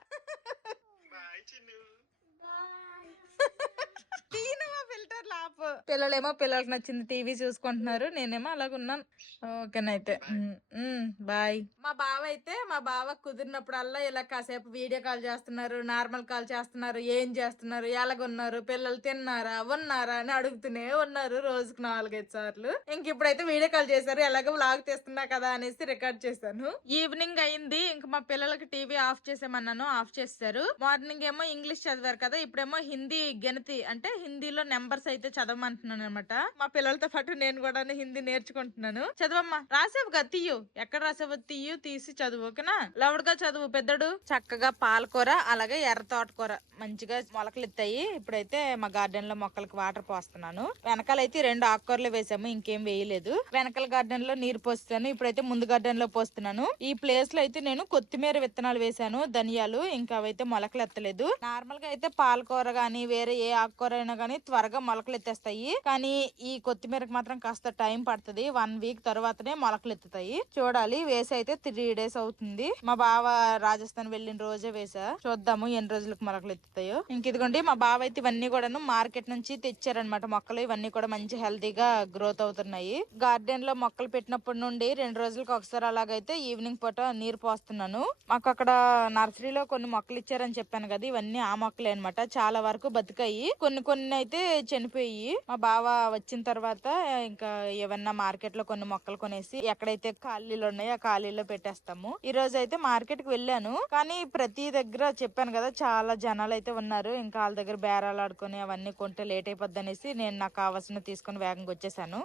బాయ్ చిన్ను. తీనవా ఫిల్టర్ లాపు. పిల్లలేమో పిల్లలకి నచ్చింది టీవీ చూసుకుంటున్నారు, నేనేమో అలాగున్నాను. ఓకేనైతే బాయ్. మా బావ కుదిరినప్పుడల్లా ఇలా కాసేపు వీడియో కాల్ చేస్తున్నారు, నార్మల్ కాల్ చేస్తున్నారు, ఏం చేస్తున్నారు, ఎలాగున్నారు, పిల్లలు తిన్నారా ఉన్నారా అని అడుగుతూనే ఉన్నారు రోజుకు 4-5 సార్లు. ఇంక ఇప్పుడైతే వీడియో కాల్ చేశారు, ఎలాగో వ్లాగ్ తీస్తున్నా కదా అనేసి రికార్డ్ చేశాను. ఈవినింగ్ అయింది, ఇంక మా పిల్లలకి టీవీ ఆఫ్ చేసామన్నాను, ఆఫ్ చేస్తారు. మార్నింగ్ ఏమో ఇంగ్లీష్ చదివారు కదా, ఇప్పుడేమో హిందీ గణితి అంటే హిందీలో నెంబర్స్ అయితే చదవమంటున్నాను అనమాట. మా పిల్లలతో పాటు నేను కూడా హిందీ నేర్చుకుంటున్నాను. చదవమ్మా, రాసావుగా తీయు, ఎక్కడ రాసావు తీయు, తీసి చదువు, ఓకేనా? లౌడ్గా చదువు పెద్దడు. చక్కగా పాలకూర అలాగే ఎర్ర తోటకూర మంచిగా మొలకలు ఎత్తాయి. ఇప్పుడైతే మా గార్డెన్ లో మొక్కలకి వాటర్ పోస్తున్నాను. వెనకాలైతే 2 ఆకుకూరలు వేసాము, ఇంకేం వేయలేదు. వెనకాల గార్డెన్ లో నీరు పోస్తాను, ఇప్పుడైతే ముందు గార్డెన్ లో పోస్తున్నాను. ఈ ప్లేస్ లో అయితే నేను కొత్తిమీర విత్తనాలు వేసాను, ధనియాలు, ఇంకా అవైతే మొలకలు ఎత్తలేదు. నార్మల్ గా అయితే పాలకూర గానీ వేరే ఏ ఆకుకూర అయినా గానీ త్వరగా మొలకలు ఎత్తేస్తాయి, కానీ ఈ కొత్తిమీరకు మాత్రం కాస్త టైం పడుతుంది. 1 వీక్ తర్వాతనే మొలకలు ఎత్తుతాయి. చూడాలి, వేసి అయితే 3 days అవుతుంది. మా బావ రాజస్థాన్ వెళ్ళిన రోజే వేసా, చూద్దాము ఎన్ని రోజులకు మొలకలు ఎత్తుతాయో. ఇంక ఇదిగోండి మా బావ అయితే ఇవన్నీ కూడాను మార్కెట్ నుంచి తెచ్చారనమాట మొక్కలు. ఇవన్నీ కూడా మంచి హెల్తీగా గ్రోత్ అవుతున్నాయి. గార్డెన్ లో మొక్కలు పెట్టినప్పటి నుండి 2 రోజులకు ఒకసారి అలాగైతే ఈవినింగ్ పూట నీరు పోస్తున్నాను. మాకు అక్కడ నర్సరీలో కొన్ని మొక్కలు ఇచ్చారని చెప్పాను కదా, ఇవన్నీ ఆ మొక్కలే అనమాట. చాలా వరకు బతికాయి, కొన్ని అయితే చనిపోయి. మా బావ వచ్చిన తర్వాత ఇంకా ఏమన్నా మార్కెట్ లో కొన్ని మొక్కలు కొనేసి ఎక్కడైతే ఖాళీలు ఉన్నాయో ఆ ఖాళీలో పెట్టేస్తాము. ఈ రోజు అయితే మార్కెట్ కి వెళ్ళాను, కానీ ప్రతి దగ్గర చెప్పాను కదా చాలా జనాలు అయితే ఉన్నారు. ఇంకా వాళ్ళ దగ్గర బేరాలు ఆడుకొని అవన్నీ కొంటే లేట్ అయిపోద్ది అనేసి నేను నాకు కావాల్సిన తీసుకుని వేగంగా వచ్చేసాను.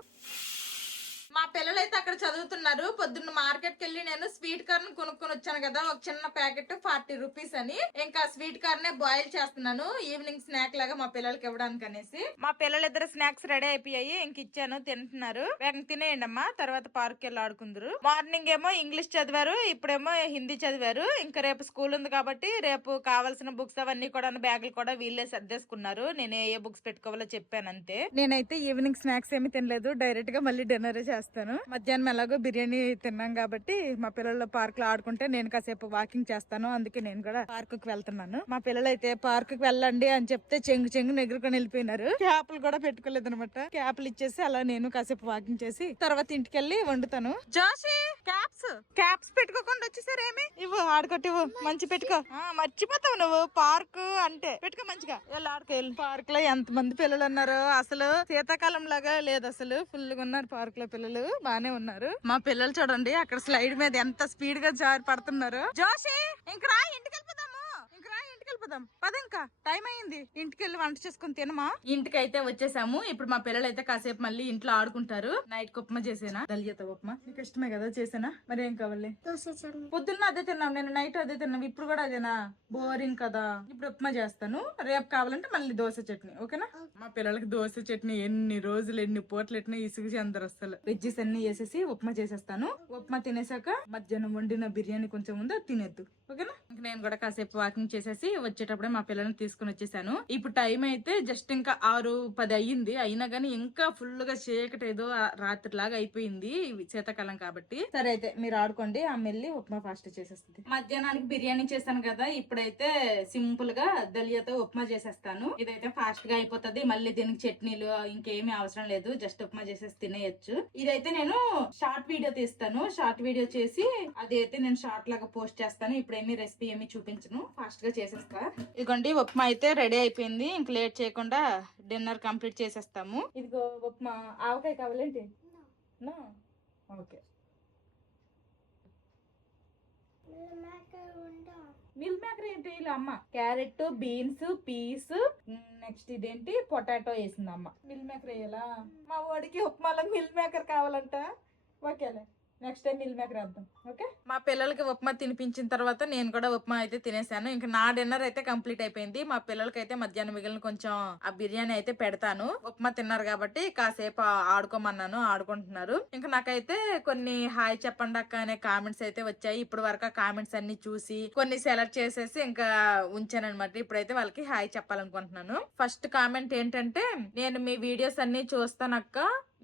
మా పిల్లలు అయితే అక్కడ చదువుతున్నారు. పొద్దున్న మార్కెట్ కి వెళ్ళి నేను స్వీట్ కార్న్ కొనుక్కొని వచ్చాను కదా, ఒక చిన్న ప్యాకెట్ 40 రూపీస్ అని. ఇంకా స్వీట్ కార్న్ బాయిల్ చేస్తున్నాను ఈవినింగ్ స్నాక్ లాగా మా పిల్లలకి ఇవ్వడానికి అనేసి. మా పిల్లలిద్దరు స్నాక్స్ రెడీ అయిపోయాయి, ఇంక ఇచ్చాను, తింటున్నారు. వేగం తినేయండి అమ్మా, తర్వాత పార్క్ వెళ్ళి ఆడుకుందరు. మార్నింగ్ ఏమో ఇంగ్లీష్ చదివారు, ఇప్పుడేమో హిందీ చదివారు. ఇంకా రేపు స్కూల్ ఉంది కాబట్టి రేపు కావాల్సిన బుక్స్ అవన్నీ కూడా బ్యాగులు కూడా వీళ్ళే సర్దేసుకున్నారు. నేను ఏ బుక్స్ పెట్టుకోవాలో చెప్పాను అంతే. నేనైతే ఈవినింగ్ స్నాక్స్ ఏమి తినలేదు, డైరెక్ట్ గా మళ్ళీ డిన్నర్ చేస్తాను. మధ్యాహ్నం ఎలాగో బిర్యానీ తిన్నాం కాబట్టి మా పిల్లలు పార్క్ లో ఆడుకుంటే నేను కాసేపు వాకింగ్ చేస్తాను, అందుకే నేను కూడా పార్క్ కి వెళ్తున్నాను. మా పిల్లలు అయితే పార్క్ కి వెళ్ళండి అని చెప్తే చెంగు ఎగురుకొని వెళ్ళిపోయినారు. క్యాప్లు కూడా పెట్టుకోలేదు అనమాట. క్యాప్లు ఇచ్చేసి అలా నేను కాసేపు వాకింగ్ చేసి తర్వాత ఇంటికి వెళ్ళి వండుతాను. జోషి క్యాప్స్ పెట్టుకోకుండా వచ్చేసారు, ఏమి ఇవ్వు, ఆడుకోటి ఇవ్వు, మంచి పెట్టుకో. మర్చిపోతావు నువ్వు, పార్క్ అంటే పెట్టుకో మంచిగా. వెళ్ళి ఆడుకోవాలి. పార్క్ లో ఎంత మంది పిల్లలు ఉన్నారు, అసలు శీతాకాలం లాగా లేదు, అసలు ఫుల్ గా ఉన్నారు పార్క్ లో పిల్లలు, బానే ఉన్నారు. మా పిల్లలు చూడండి అక్కడ స్లైడ్ మీద ఎంత స్పీడ్ గా జారి పడుతున్నారు. జోషి ఇంక రా, ఇంటికి వెళ్ళిపోదాం పద, ఇంకా టైం అయింది, ఇంటికి వెళ్ళి వంట చేసుకుని తినమా. ఇంటికి అయితే వచ్చేసాము. ఇప్పుడు మా పిల్లలు అయితే కాసేపు మళ్ళీ ఇంట్లో ఆడుకుంటారు. నైట్ కు ఉప్మా చేసేనా, దలియత ఉప్మా నీకు ఇష్టమే కదా, చేసేనా? మరి ఏం కావాలి? పొద్దున్న అదే తిన్నాం, నేను నైట్ అదే తిన్నాం, ఇప్పుడు కూడా అదేనా? బోరింగ్ కదా. ఇప్పుడు ఉప్మా చేస్తాను, రేపు కావాలంటే మళ్ళీ దోశ చట్నీ, ఓకేనా? మా పిల్లలకి దోశ చట్నీ ఎన్ని రోజులు ఎన్ని పూటలు ఎట్టినా ఇసుగు చెందరు అసలు. వెజ్జెస్ అన్ని వేసేసి ఉప్మా చేసేస్తాను. ఉప్మా తినేసాక మధ్యాహ్నం వండిన బిర్యానీ కొంచెం ఉంది, అది తినేద్దు, ఓకేనా? నేను కూడా కాసేపు వాకింగ్ చేసేసి వచ్చేటప్పుడే మా పిల్లల్ని తీసుకుని వచ్చేసాను. ఇప్పుడు టైం అయితే జస్ట్ ఇంకా 6:10 అయ్యింది, అయినా గానీ ఇంకా ఫుల్ గా చీకటి ఏదో రాత్రి లాగా అయిపోయింది, శీతాకాలం కాబట్టి. సరే అయితే మీరు ఆడుకోండి, ఆ మెల్లి ఉప్మా ఫాస్ట్ చేసేస్తుంది. మధ్యాహ్నానికి బిర్యానీ చేశాను కదా, ఇప్పుడైతే సింపుల్ గా దలియాతో ఉప్మా చేసేస్తాను. ఇదైతే ఫాస్ట్ గా అయిపోతుంది, మళ్ళీ దీనికి చట్నీలు ఇంకేమీ అవసరం లేదు, జస్ట్ ఉప్మా చేసేసి తినేయచ్చు. ఇదైతే నేను షార్ట్ వీడియో తీస్తాను, షార్ట్ వీడియో చేసి అది అయితే నేను షార్ట్ లాగా పోస్ట్ చేస్తాను. ఇప్పుడు ఏమి రెసిపీ ఏమి చూపించను, ఫాస్ట్ గా చేసేస్తా. ఇదిగోండి ఉప్మా అయితే రెడీ అయిపోయింది, ఇంక లేట్ చేయకుండా డిన్నర్ కంప్లీట్ చేసేస్తాము. ఇదిగో ఉప్మా, ఆవకాయ కావాలేంటి? ఓకే, మిల్ మేకర్ ఏంటి ఇలా అమ్మ క్యారెట్ బీన్స్ పీస్ నెక్స్ట్ ఇదేంటి పొటాటో వేసింది అమ్మ. మిల్ మేకర్ వేయాలా? మా వాడికి ఉప్మాలో మిల్ మేకర్ కావాలంట. ఓకేలే, నెక్స్ట్ టైం మిల్ మేకర్ వేద్దాం. ఓకే, మా పిల్లలకి ఉప్మా తినిపించిన తర్వాత నేను కూడా ఉప్మా అయితే తినేసాను. ఇంకా నా డిన్నర్ అయితే కంప్లీట్ అయిపోయింది. మా పిల్లలకి అయితే మధ్యాహ్నం మిగిలిన కొంచెం ఆ బిర్యానీ అయితే పెడతాను. ఉప్మా తిన్నారు కాబట్టి కాసేపు ఆడుకోమన్నాను, ఆడుకుంటున్నారు. ఇంకా నాకైతే కొన్ని హాయ్ చెప్పండి అక్క అనే కామెంట్స్ అయితే వచ్చాయి. ఇప్పుడు వరకు ఆ కామెంట్స్ అన్ని చూసి కొన్ని సెలెక్ట్ చేసేసి ఇంకా ఉంచాను అనమాట. ఇప్పుడైతే వాళ్ళకి హాయ్ చెప్పాలనుకుంటున్నాను. ఫస్ట్ కామెంట్ ఏంటంటే, నేను మీ వీడియోస్ అన్ని చూస్తానక్క,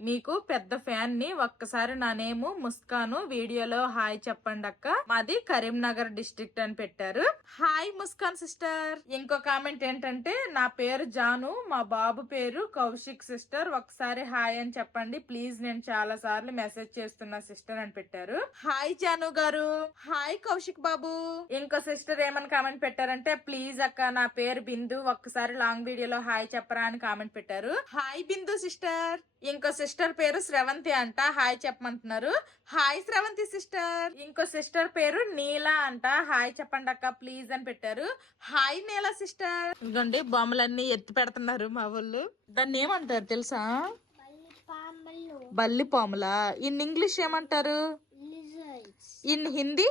మీకు పెద్ద ఫ్యాన్ ని, ఒక్కసారి నా నేము ముస్కాను, వీడియోలో హాయ్ చెప్పండి అక్క, మాది కరీంనగర్ డిస్ట్రిక్ట్ అని పెట్టారు. Hi Muskan sister. ఇంకో కామెంట్ ఏంటంటే, నా పేరు జాను, మా బాబు పేరు కౌశిక్ సిస్టర్, ఒకసారి హాయ్ అని చెప్పండి ప్లీజ్, నేను చాలా సార్లు మెసేజ్ చేస్తున్నా సిస్టర్ అని పెట్టారు. హాయ్ జాను గారు. హాయ్ కౌశిక్ బాబు. ఇంకో సిస్టర్ ఏమని కామెంట్ పెట్టారంటే, ప్లీజ్ అక్క నా పేరు బిందు, ఒక్కసారి లాంగ్ వీడియోలో హాయ్ చెప్పరా అని కామెంట్ పెట్టారు. Hi Bindu sister. ఇంకో సిస్టర్ పేరు శ్రవంతి అంట, హాయ్ చెప్పమంటున్నారు. Hi Sravanthi sister. ఇంకో సిస్టర్ పేరు నీలా అంట, హాయ్ చెప్పండి అక్క ప్లీజ్ అని పెట్టారు. Hi Neela sister. ఇదిగోండి బొమ్మలన్నీ ఎత్తి పెడుతున్నారు మా వాళ్ళు. దాన్ని ఏమంటారు తెలుసా? బల్లి పాములా. ఇన్ ఇంగ్లీష్ ఏమంటారు? ఇన్ హిందీ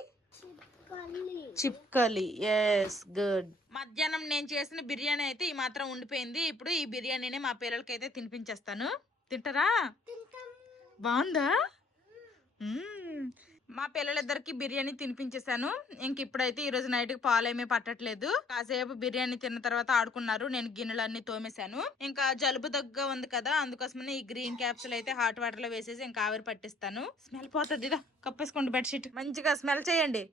చిప్కలి. Yes, good. మధ్యాహ్నం నేను చేసిన బిర్యానీ అయితే ఈ మాత్రం ఉండిపోయింది. ఇప్పుడు ఈ బిర్యానీని మా పిల్లలకి అయితే తినిపించేస్తాను. తింటారా? బాగుందా? మా పిల్లలిద్దరికి బిర్యానీ తినిపించేశాను. ఇంక ఇప్పుడైతే ఈ రోజు నైట్ కి పాలేమీ పట్టట్లేదు. కాసేపు బిర్యానీ తిన్న తర్వాత ఆడుకున్నారు. నేను గిన్నెలన్నీ తోమేశాను. ఇంకా జలుబు దగ్గర ఉంది కదా, అందుకోసమని ఈ గ్రీన్ క్యాప్సూల్ అయితే హాట్ వాటర్ లో వేసేసి ఇంకా ఆవిరి పట్టిస్తాను. స్మెల్ పోతుంది. ఇదా కప్పేసుకోండి బెడ్షీట్. మంచిగా స్మెల్ చేయండి.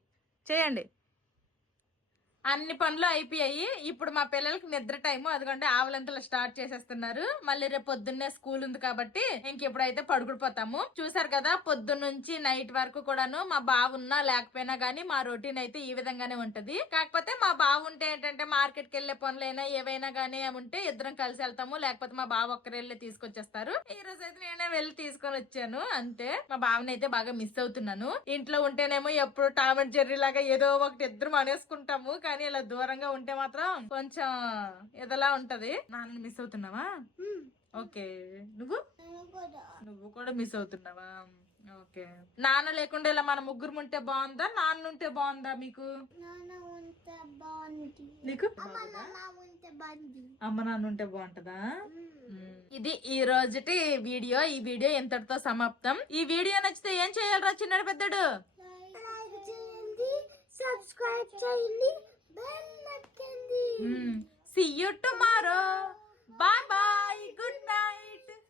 అన్ని పనులు అయిపోయాయి. ఇప్పుడు మా పిల్లలకి నిద్ర టైము. అదిగోండి ఆవులంతలు స్టార్ట్ చేసేస్తున్నారు. మళ్ళీ రేపు పొద్దున్నే స్కూల్ ఉంది కాబట్టి ఇంక ఇప్పుడైతే పడుకుడిపోతాము. చూసారు కదా, పొద్దున్న నుంచి నైట్ వరకు కూడాను మా బావ ఉన్నా లేకపోయినా గానీ మా రొటీన్ అయితే ఈ విధంగానే ఉంటది. కాకపోతే మా బావ ఉంటే ఏంటంటే మార్కెట్ కి వెళ్లే పనులైనా ఏవైనా గానీ ఉంటే ఇద్దరం కలిసి వెళ్తాము, లేకపోతే మా బావ ఒక్కరెళ్ళి తీసుకొచ్చేస్తారు. ఈ రోజు అయితే నేనే వెళ్ళి తీసుకొని వచ్చాను అంతే. మా బావని అయితే బాగా మిస్ అవుతున్నాను. ఇంట్లో ఉంటేనేమో ఎప్పుడు టామ్ అండ్ జెర్రీ లాగా ఏదో ఒకటి ఇద్దరు అనేసుకుంటాము, కానీ ఇలా దూరంగా ఉంటే మాత్రం కొంచెం ఎదలా ఉంటది. నాన్నని మిస్ అవుతున్నావా? ఓకే, నువ్వు కూడా మిస్ అవుతున్నావా? ఓకే. నాన్న లేకుండా ఇలా మన ముగ్గురు ఉంటే బాగుందా, నాన్న ఉంటే బాగుందా మీకు? నీకు అమ్మ నాన్న ఉంటే బాగుంటదా? ఇది ఈ రోజుటి వీడియో. ఈ వీడియో ఎంతటితో సమాప్తం. ఈ వీడియో నచ్చితే ఏం చేయాలరా చిన్నాడు పెద్దడు? సబ్స్క్రైబ్ చేయండి. See you tomorrow.